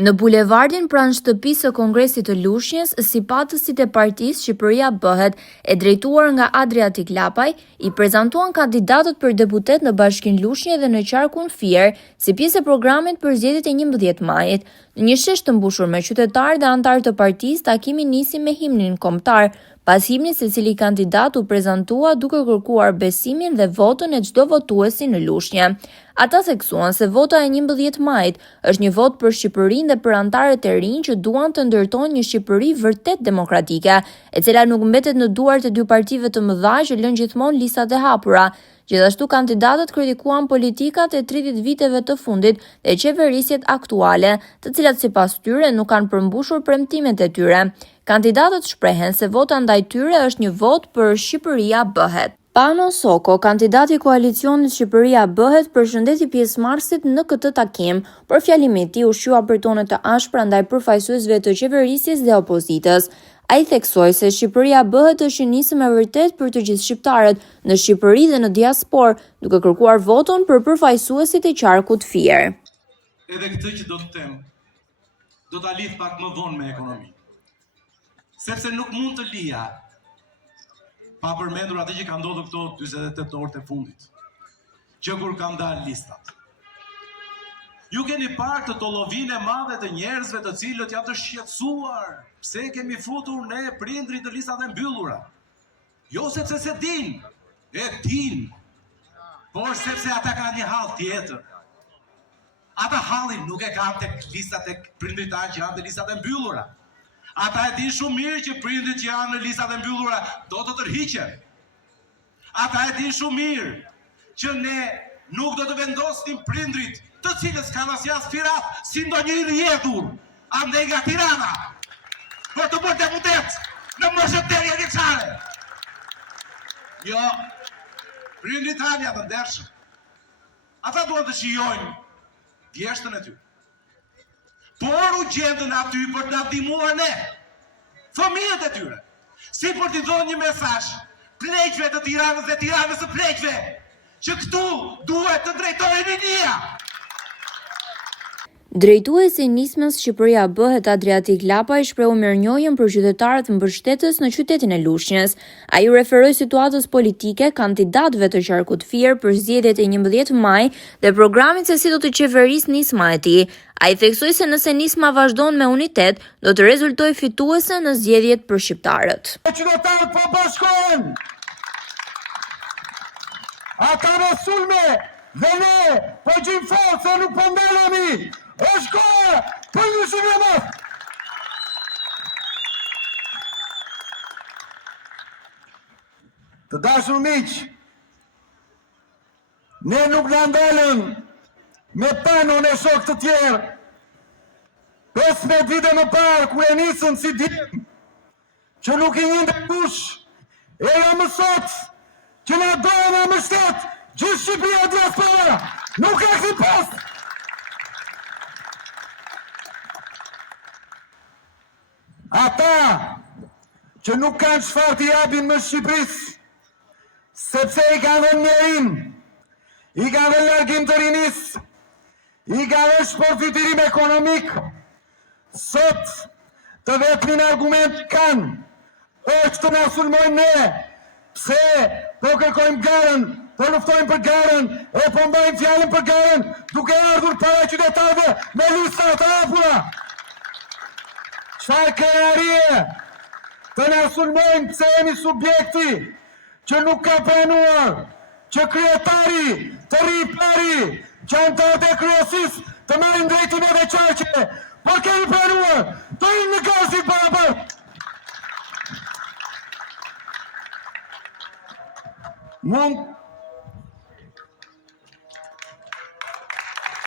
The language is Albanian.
Në bulevardin pranë shtëpisë së Kongresit të Lushnjës, simpatësit e Partisë Shqipëria Bëhet, e drejtuar nga Adriatik Lapaj, i prezantuan kandidatët për deputet në Bashkinë Lushnjë dhe në Qarkun Fier, si pjesë e programit për zgjedhjet e 11 majit. Në një shesh të mbushur me qytetarë dhe anëtarë të partisë, takimi nisi me himnin kombëtar. Pas himnit, secili kandidat u prezantua duke kërkuar besimin dhe votën e çdo votuesi në Lushnjë. Ata theksuan se vota e 11 majit është një vot për Shqipërinë dhe për anëtarët e rinj që duan të ndërtojnë një Shqipëri vërtet demokratike, e cila nuk mbetet në duart e dy partive të mëdha që lënë gjithmonë listat e hapura. Gjithashtu, kandidatët kritikuan politikat e 30 viteve të fundit dhe qeverisjet aktuale, të cilat sipas tyre nuk kanë përmbushur premtimet e tyre. Kandidatët shprehen se vota ndaj tyre është një vot për Shqipëria Bëhet. Pano Soko, kandidati i koalicionit Shqipëria Bëhet, përshëndeti pjesëmarrësit në këtë takim, por fjalimi i tij ushqua për tone të ashpra ndaj përfaqësuesve të qeverisjes dhe opozitës. Ai theksoi se Shqipëria Bëhet është një nismë e vërtet për të gjithë shqiptarët në Shqipëri dhe në diasporë, duke kërkuar voton për përfaqësuesit e Qarkut Fier. Edhe këtë që do të them, do ta lidh pak më vonë me ekonominë. Sepse nuk mund të lija pa përmendur atë që ka ndodhur këto 48 orët e fundit, që kur kanë dalë listat. Ju keni parë këtë llovinë e madhe të njerëzve të cilët janë të shqetësuar pse kemi futur ne prindrit të listat e mbyllura. Jo sepse se din, por sepse ata kanë një hall tjetër. Ata hallin nuk e kanë tek listat e prindritarë që janë të listat e mbyllura. Ata e din shumë mirë që prindrit që janë në listat e mbyllura do të tërhiqen. Ata e din shumë mirë që ne nuk do të vendosnim prindrit të cilës kanë asnjë aspirat si ndonjë i rjetur ande nga Tirana për të bërë deputet në mbështetje vjeçare. Jo, prindrit tanë janë të ndershëm. Ata duan të shijojnë vjeshtën e tyre. Por u gjendën aty për të ndihmuar ne, fëmijët e tyre, si për t'i dhënë një mesazh pleqve të Tiranës dhe Tiranës së pleqve, që këtu duhet të drejtojë rinia. Drejtuesi i nismës Shqipëria Bëhet, Adriatik Lapaj, shprehu mirënjohjen për qytetarët mbështetës në qytetin e Lushnjës. Ai u referoi situatës politike, kandidatëve të Qarkut Fier për zgjedhjet e 11 maj dhe programit se si do të qeverisë nisma e tij. Ai theksoi se nëse nisma vazhdon me unitet, do të rezultojë fituese në zgjedhjet për shqiptarët. Qytetarët po bashkohen. Ata në sulme dhe ne po gjejmë forcë, nuk po ndalemi. Është kohë për një shumë. Të dashur miq, ne nuk na ndalëm me panon e shok të tjerë. 15 vite më parë, kur e nisëm si dim, që nuk i njënde kush, e ja më sot, që na dojë në më shtet, gjithë Shqipëria diaspora, nuk e kësi post. Ata që nuk kanë çfarë t'i japin më Shqipërisë, sepse i kanë dhënë njerin, i kanë dhënë largim të rinisë, i kanë dhënë shpërfytyrim ekonomik, sot të vetmin argument kanë, është të na sulmojnë ne, pse po kërkojmë garën, po luftojmë për garën, e po mbajmë fjalën për garën, duke ardhur para qytetarëve me lista të hapura. Çfarë krearie të na sulmojnë pse jemi subjekti që nuk ka pranuar që kryetari të ripari, që anëtarët e kryesisë të marrin drejtimet e veçare, por kemi pranuar të rinë në gazi barabartë. Mund